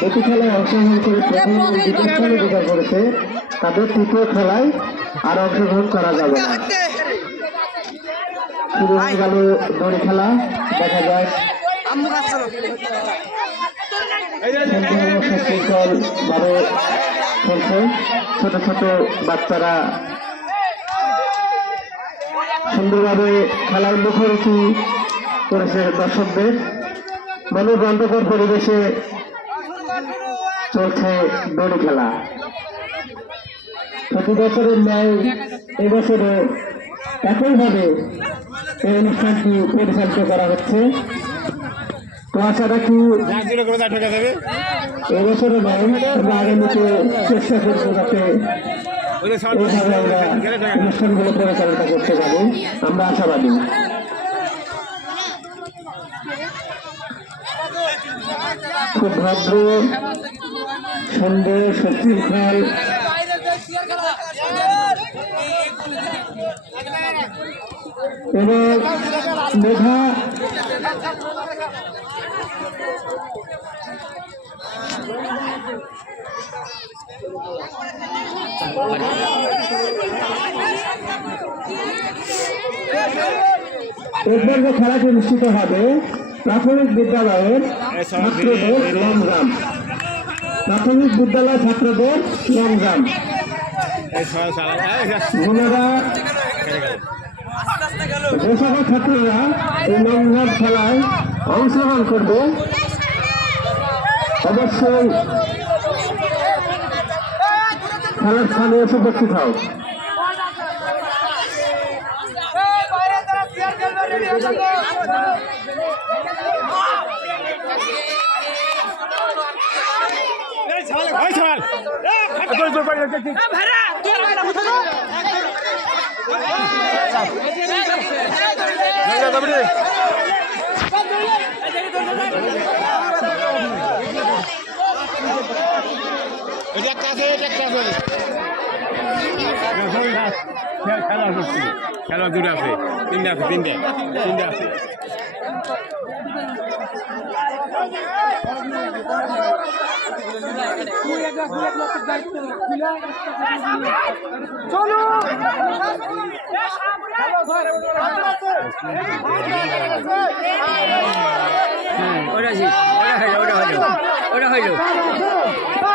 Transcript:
দুটি খেলায় অংশগ্রহণ করে প্রথম দ্বিতীয় স্থান অধিকার করেছে তাদের তৃতীয় খেলায় আর অংশগ্রহণ করা যাবে না। শুরু হয়ে গেল দড়ি খেলা, দেখা যায় শৃঙ্খল ভাবে চলছে। ছোট ছোট বাচ্চারা সুন্দরভাবে খেলার মুখোমুখি করেছে দর্শকদের। মনোরঞ্জকর পরিবেশে চলছে দড়ি খেলা। প্রতি বছরের ন্যায় এবছরে একইভাবে এই অনুষ্ঠানটি পরিচালিত করা হচ্ছে। তো আশা রাখি এবছরে নয়, আমরা আগামীতে চেষ্টা করবো যাতে এইভাবে আমরা অনুষ্ঠানগুলো পরিচালনা করতে পারি, আমরা আশাবাদী। খুব ভদ্র, সুন্দর, সুশৃঙ্খল এবং মেধা এরপর যে খেলাটি অনুষ্ঠিত হবে প্রাথমিক বিদ্যালয়ের ছাত্রদের লং জাম্প। প্রাথমিক বিদ্যালয় ছাত্রদের লং জাম্প। ওনারা যে সকল ছাত্ররা এই লং জাম্প খেলায় অংশগ্রহণ করবে অবশ্যই খেলার স্থানে এসে উপস্থিত হও। খেলা দুটো আছে, তিনটে আছে, তিনটে আছে। ওটা হইল